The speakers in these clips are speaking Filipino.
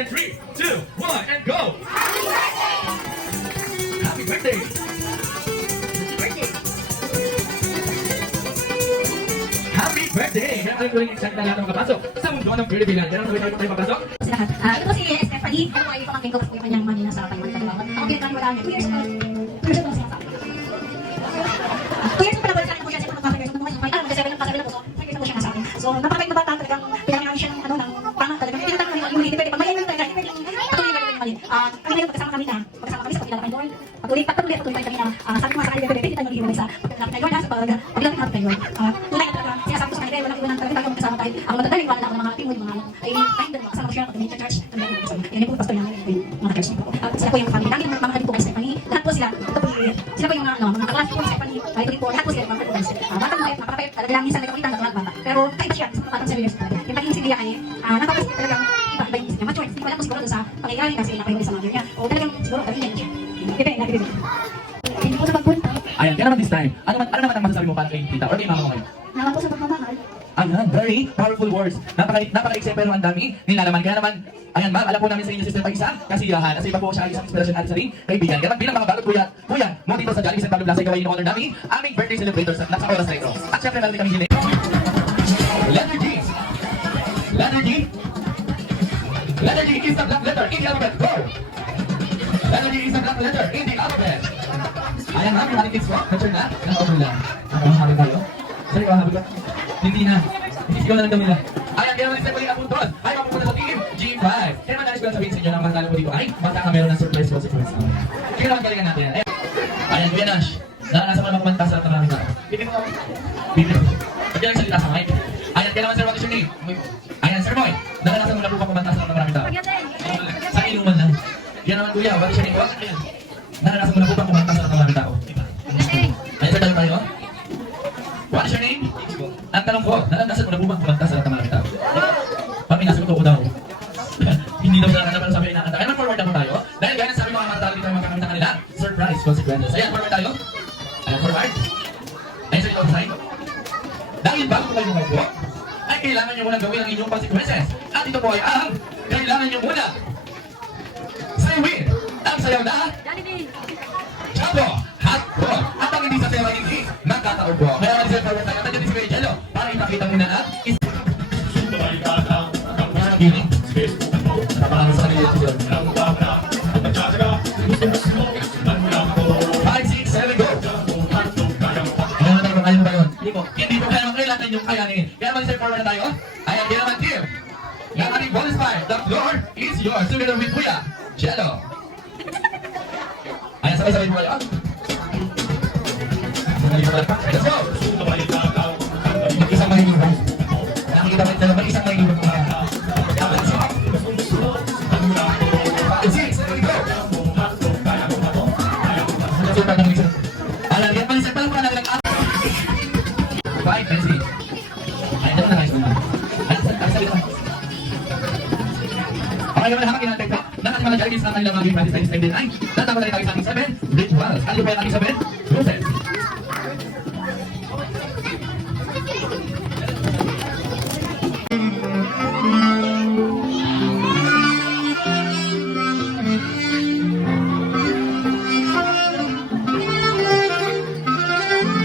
and 3, 2, 1, and go! Happy birthday! Happy birthday! Kaya kayo tuloy excited na lahat ng makapasok sa mundo ng Pilipinas. Kaya tayo papasok? Ito po si Stephanie. Ako ay pamangkin ko kasi yung kanyang manina sa Taiwan. Ako pinagkaniwala niya. 2 years old. 2 years old sinasabi. 2 years old pala sa akin po siya. Siguro magkakagay. Mag-7 lang pasabi na po. So, 2 years old siya nasabi. So, napakabait na bata. Talagang pinakinamin siya ng tama talaga. Pinatang namin yung hindi pwede. Pag mali talaga, pwede patuloy na gawin mali. Kami ngayon magkasama kami na. Magkasama kami sa pagkilala kay Lord. Patuloy kami na. Sabi ko nga sa kanila, pwede tayo mag-iwalay sa pagkilala kay Lord. Sa pagkilala kay Lord. Tunay na talaga. Sinasabi ko sa kanila, walang iwanan talaga tayo magkasama tayo. Ako matataling, wala na ako ng mga timoy, mga ay kahit doon makasama ko siya pag church. Yan yung po pastor namin, mga church po. Sila po yung family. Lagi mga kami po kay Stephanie. Lahat po sila. Sila po yung mga kaklase po kay Stephanie. Kahit po, lahat po sila mga po kay Stephanie. Batang mabait, napakabait. Talaga lang minsan nagkakulitan na bata. Pero kahit siya, batang 7 years talaga. Yung pagiging sindiya ay napakabait talagang iba yung isip niya. Mature. Hindi ko alam po siguro sa pangyayari kasi nakayuli sa mother niya. O talagang siguro kami niya. Depende natin dito. Hindi po sa pagpunta. Ayan, kaya naman this time. Ano naman ang masasabi mo para kay tita or kay mama mo ngayon? Naman po sa pagmamahal. Ayan, very powerful words. Napaka-excited pero ang dami nilalaman. Kaya naman, ayan ma'am, alam po namin sa inyo sister Paisa, kasiyahan. Kasi iba po siya isang inspirasyon natin sa ring kaibigan. Kaya bilang mga bagong kuya mo dito sa Jollibee San Pablo Blasay, gawain in honor namin aming birthday celebrators na nasa oras na ito. At syempre meron din kami hiling. Letter G. Letter G. Letter G is the black letter in the alphabet. Go! Letter G is the black letter in the alphabet. Ayan ma'am, yung ating kids po. Letter na. Naka-over lang. Nakakahabi tayo. Sorry, kahabi ka. Hindi na. Isigaw na lang kami na. Ayan, kaya naman step ulit ang puntos. Ay, mapupunta sa team G5. Kaya naman nais ko lang sabihin sa inyo na ang matalo po dito ay baka meron ng surprise consequence. Kaya naman galingan natin. Ayan, Kuya Nash. Naranasan mo naman kumanta sa lahat ng maraming tao. Bitin mo. Bitin mo. Pag yan ang salita sa mic. Ayan, kaya naman sir, what is your name? Ayan, Sir Moy. Naranasan mo na po ba kumanta sa lahat ng maraming tao? Sa inuman lang. Kaya naman Kuya, what is your name? Naranasan mo na po ba kumanta sa lahat ng maraming tao? Ayan, sir, tayo. What is your name? Ang tanong ko, naranasan mo na po ba kumanta sa lahat ng maraming tao? Pag inasagot ko daw. Hindi daw sa pero sabi inakanta. Kaya forward na po tayo. Dahil gaya sabi mga matalo dito ay magkakamit ng kanila. Surprise consequences. Ayan, forward tayo. Ayan, forward. Ayan, sa ito sa side. Dahil bago ko kayo po, ay kailangan nyo munang gawin ang inyong consequences. At ito po ay ang kailangan nyo muna. Say win! Ang sayaw na Jumbo! Hot Roll! At ang hindi sa sayaw ay hindi magkataon po. Kaya naman sila forward tayo. Nandiyan si Kuya Jello para ipakita muna at Gini. Napakarang sa kanila ito. 5, 6, 7, go! Ano na talaga kayo ba yun? Hindi po kaya kailangan yung kayanin. Kaya naman sir, forward na tayo. Ayan, kaya naman team. Yung ating bonus part, the floor is yours. Together with Kuya Jello. Ayan, sabay-sabay po kayo. Let's go! Mag-isang mahihibang. Nakikita mo ito, mag-isang mahihibang mga. Alam, yan pala, pala muna lang ang 5, 10, 6. Ay, dito na guys. Okay, naman hamak yung natin. Lahat mga Jollibee sa kanilang mga game practice time din ay tatama na rin tayo sa ating 7 rituals. Ano ba yung ating 7 process?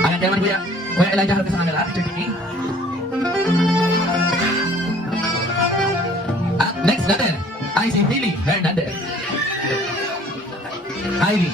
Ayan, kaya man Kuya Elijah harap ka sa camera, Teacher Kiki. At next natin ay si Hailey Hernandez. Hailey.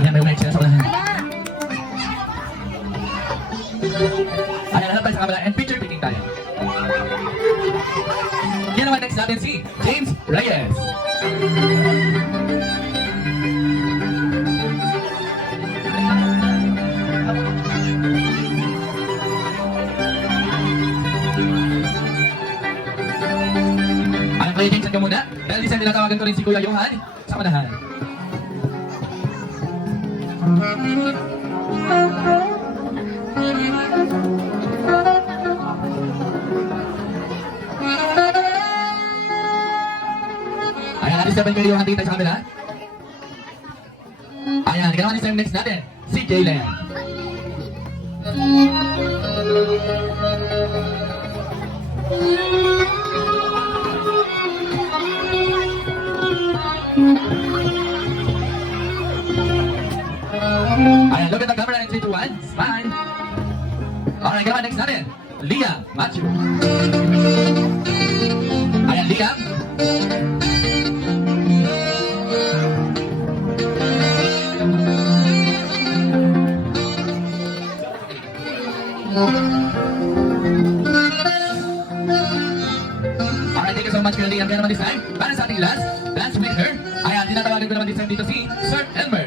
Ayan, may mic sila sa unahan. Ayan, harap tayo sa camera and picture taking tayo. Yan naman next natin si James Reyes. Alam kayo James, ka muna. Dahil isa nilatawagan ko rin si Kuya Johan sa manahan. Ayan, natin sabay kayo yung tayo sa kabila. Ayan, ganawa niyo sa next natin, si Jaylen. Ayan, look at the camera in 3, 2, 1. Smile. Alright, come on, next natin. Liam Matthew. Ayan, Liam. Alright, thank you so much kay Liam. Kaya naman this time, para sa ating last dance with her. Ayan, tinatawagan ko naman this time dito si Sir Elmer.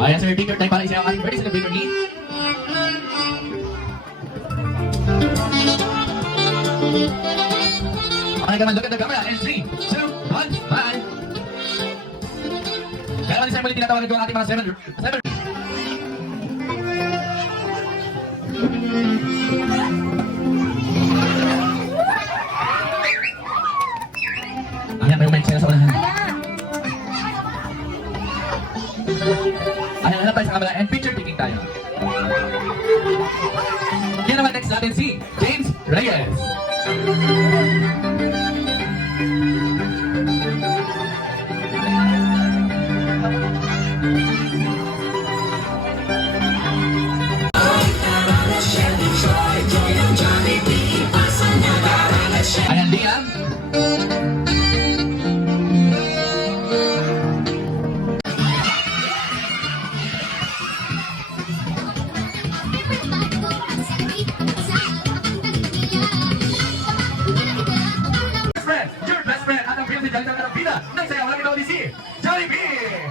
Ayan, Sir, take your time para isa ang ating birthday celebrator ni. Okay, come on, look at the camera. And 3, 2, 1, smile. Kaya naman isa muli tinatawagan ko ang ating mga 7. Ayan, may umayin sila sa unahan. Ayan, hanap tayo sa camera and picture taking tayo. Yan naman next natin si James Reyes. Ayan, Liam. Your best friend at ang film ni Jollibee ng Pila. Nagsaya, walang ito ni si Jollibee!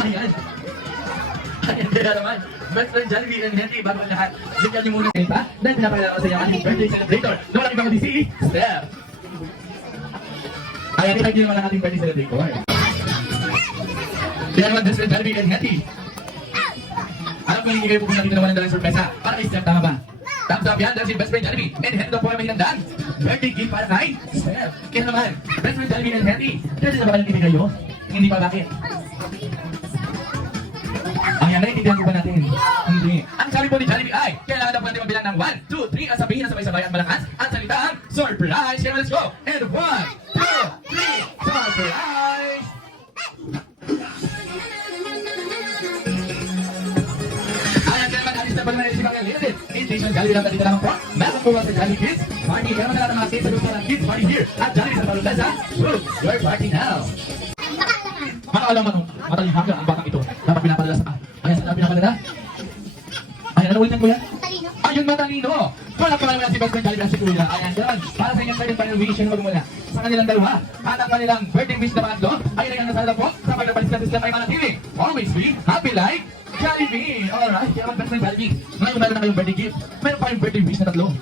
Ayan. Ayan, kaya naman. Best friend Jollibee and Henry, bago ang lahat. Bigyan niyo muna pa dahil pinapakilala ko sa iyo ang ating birthday celebrator na walang ibang kundi si Steph. Ayan, i-type niyo naman ang ating birthday celebrator. Kaya naman, best friend Jollibee and Henry. Alam ko hindi kayo pupunta dito naman ng dalang sorpresa para kay Steph, tama ba? Thumbs up yan dahil si best friend Jollibee and Henry daw po ay may hinandaan. Birthday gift para kay Steph. Kaya naman, best friend Jollibee and Henry, ready na ba kayong ibigay kayo? Hindi pa, bakit? Ayan, naiintindihan ko ba natin? Hindi. Ang sabi po ni Jollibee ay, kailangan daw po natin mabilang ng 1, 2, 3 at sabihin na sabay-sabay at malakas ang salitang surprise! Kaya let's go! And 1, 2, 3, surprise! Ayan, kaya naman alis na po naman si Bakal Limited. Station Jollibee lang dito naman po. Meron po ba sa Jollibee Kids Party? Kaya naman sa lahat ng mga kids sa gusto ng Kids Party here at Jollibee sa Palutesa. Boom! Your party now! Makakaalam mo, matalihanga ang batang ito. Dapat pinapadala sa... Ayan, saan pinapadala? Ayan, ano ulitin ko yan? Ayun, matalino! Wala pa naman si Best Friend Jollibee at si Kuya. Ayan, gano'n. Para sa inyong second final wish, yung magmula sa kanilang dalawa. At ang kanilang birthday wish na pangatlo ay naging nasala po sa pagkapalis na system ay manatili. Always be happy like Jollibee! Alright, kaya naman Best Friend Jollibee. Ngayon meron na kayong birthday gift. Meron pa kayong birthday wish na tatlo.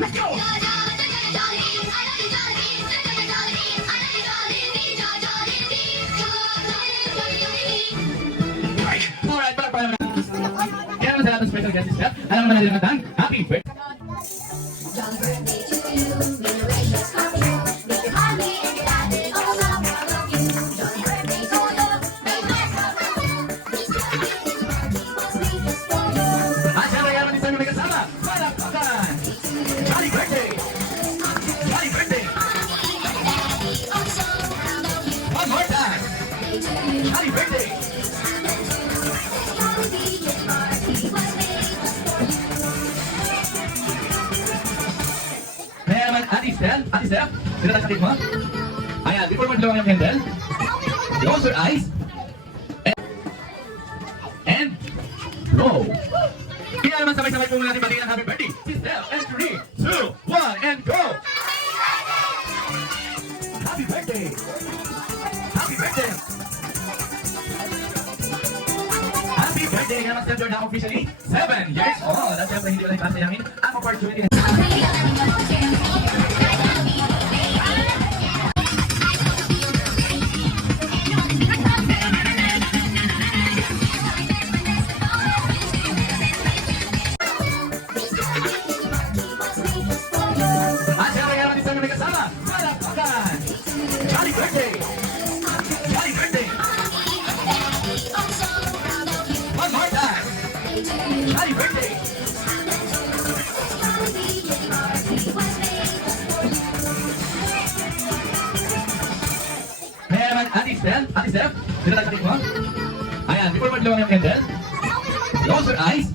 Let's go! Alright, para kaya naman sa lahat ng special guest sister, alam naman natin ang happy birthday! Jolly birthday to you, may the rain just come you, make your heart beat and your life is all up for you. Jolly birthday to you, may the best of you, this birthday is just for you. At syempre kaya naman din sa may kasama, palakpakan! Happy birthday! Happy birthday! One more time! Happy birthday! Ate Steph, sino tayo sakit mo? Ayan, before mag-blow ang candle, close your eyes. And roll. Kaya naman sabay-sabay po natin batiin ang happy birthday. Si Steph, and 3, 2, 1, and go! Happy birthday! Happy birthday! Happy birthday! Kaya naman Steph, you're now officially 7 years old. At syempre, hindi ko na ipasayamin ang opportunity. At syempre, kaya natin sa may kasama. Palakpakan! Jolly birthday! Jolly birthday! One more time! Jolly birthday! Kaya naman, Ate Steph, sino tayo sakit mo? Ayan, before mag-blow ang candle, close your eyes.